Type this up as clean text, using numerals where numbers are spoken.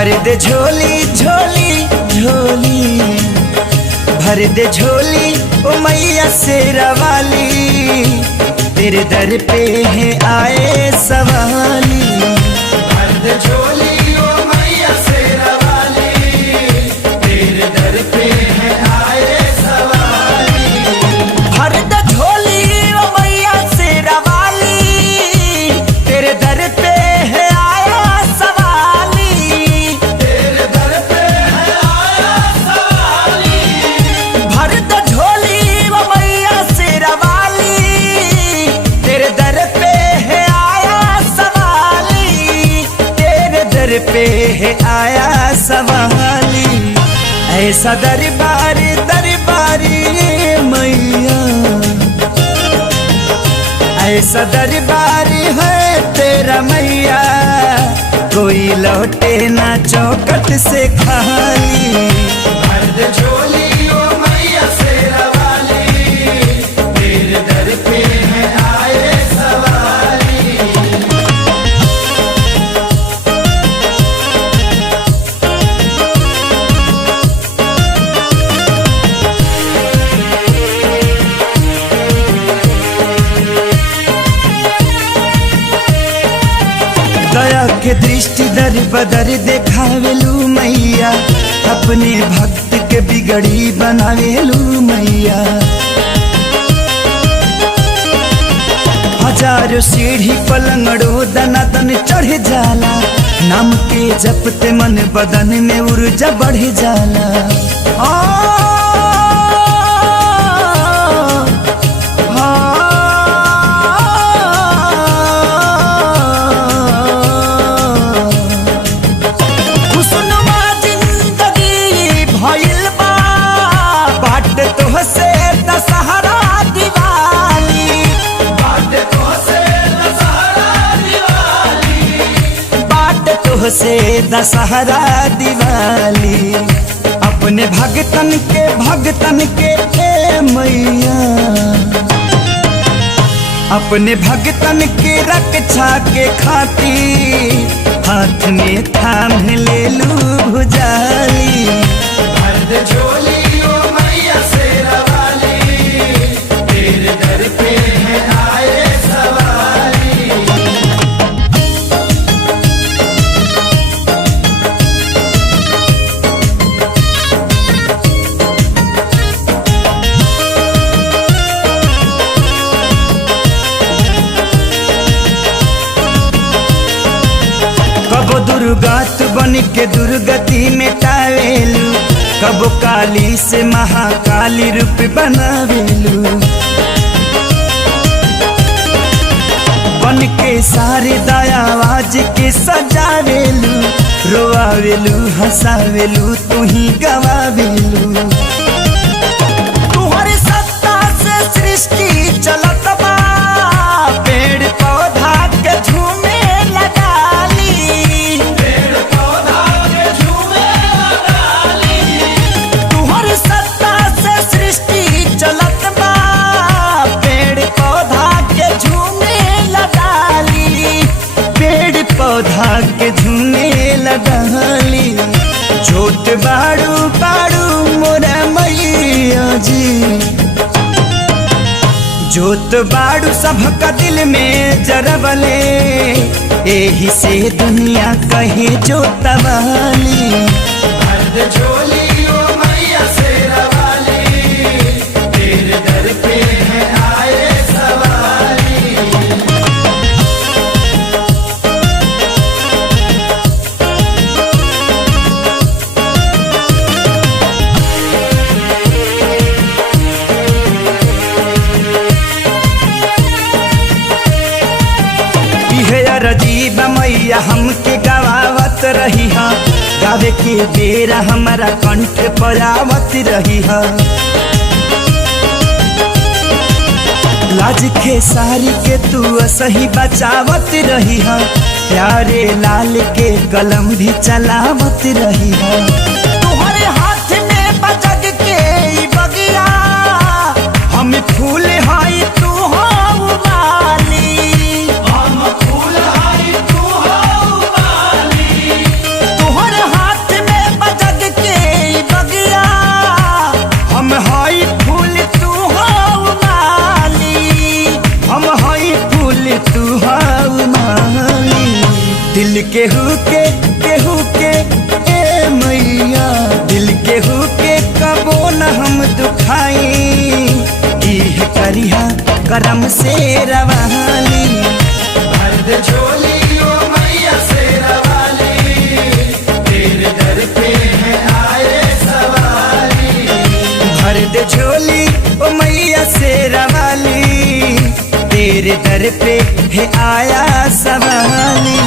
भर दे झोली झोली झोली, भर दे झोली ओ मैया शेरा वाली, तेरे दर पे है आए सवाली। भर दे झोली ओ मैया शेरा वाली, तेरे दर पे है आए सवाली। भर दे झोली ओ मैया शेरा वाली, तेरे दर पे है आया सवाली, तेरे दर पे है आया सवाली। भर दे झोली ओ मैया शेरा वाली, तेरे दर पे है आया सवाली, तेरे दर पे है आया सवाली। ऐसा दरबार दरबारी मैया, ऐसा दरबारी है तेरा मैया, कोई लौटे ना चौखट से खाली। भर दे झोली ओ मैया शेरा वाली, तेरे दर पे है आए सवाली। दया के दृष्टि दर बदर देखावेलू मैया, अपने भक्त के बिगड़ी बनावेलू मैया। हजारों सीढ़ी पलंगड़ो दना दन चढ़ जाला, नाम के जपते मन बदन में ऊर्जा बढ़ जाला। से दशहरा दिवाली, अपने भगतन के ए मैया, अपने भगतन के रक्षा के खातिर हाथ में थाम ले लू भुजाली। भर दे झोली ओ मैया शेरा वाली, तेरे दर पे है आए सवाली। कबो दुर्गात बन के दुर्गति मिटावेलू, कबो काली से महाकाली रूप बनावेलू। बन के सारे दयावाज के सजावेलू, रोआवेलू हंसावेलू तू ही गवावेलू। तुम्हारी सत्ता से सृष्टि चलत बा, पेड़ पौधा के झूमे पौधा के झूमे लगाली। जोत बाड़ू बाड़ू मोरा मैया जी, जोत बाड़ू सबका दिल में जरवले, एही से दुनिया कहे जोतवाली। भर दे झोली ओ मैया शेरा वाली, तेरे दर पे है आए सवाली। रजीब मैया हमके गवावत रही हा, गावे के बेरा हमारा कंठ पर आवत रही हा। लाज के सारी के तू सही बचावत रही हा, प्यारे लाल के कलम भी चलावत रही हा। तुम्हारे हाथ में बजग के बगिया, हम फूल हाई तू हो वाली। हम फूल हाई तू हो वाली, तुहर केहू के ए मैया, दिल केहू के कबो न हम दुखाई, इह करिहा करम से रवाली। भर दे झोली ओ मैया से रवाली, तेरे दर पे है आए सवारी। भर दे झोली ओ मैया से रवाली, तेरे दर पे है आया सवाली।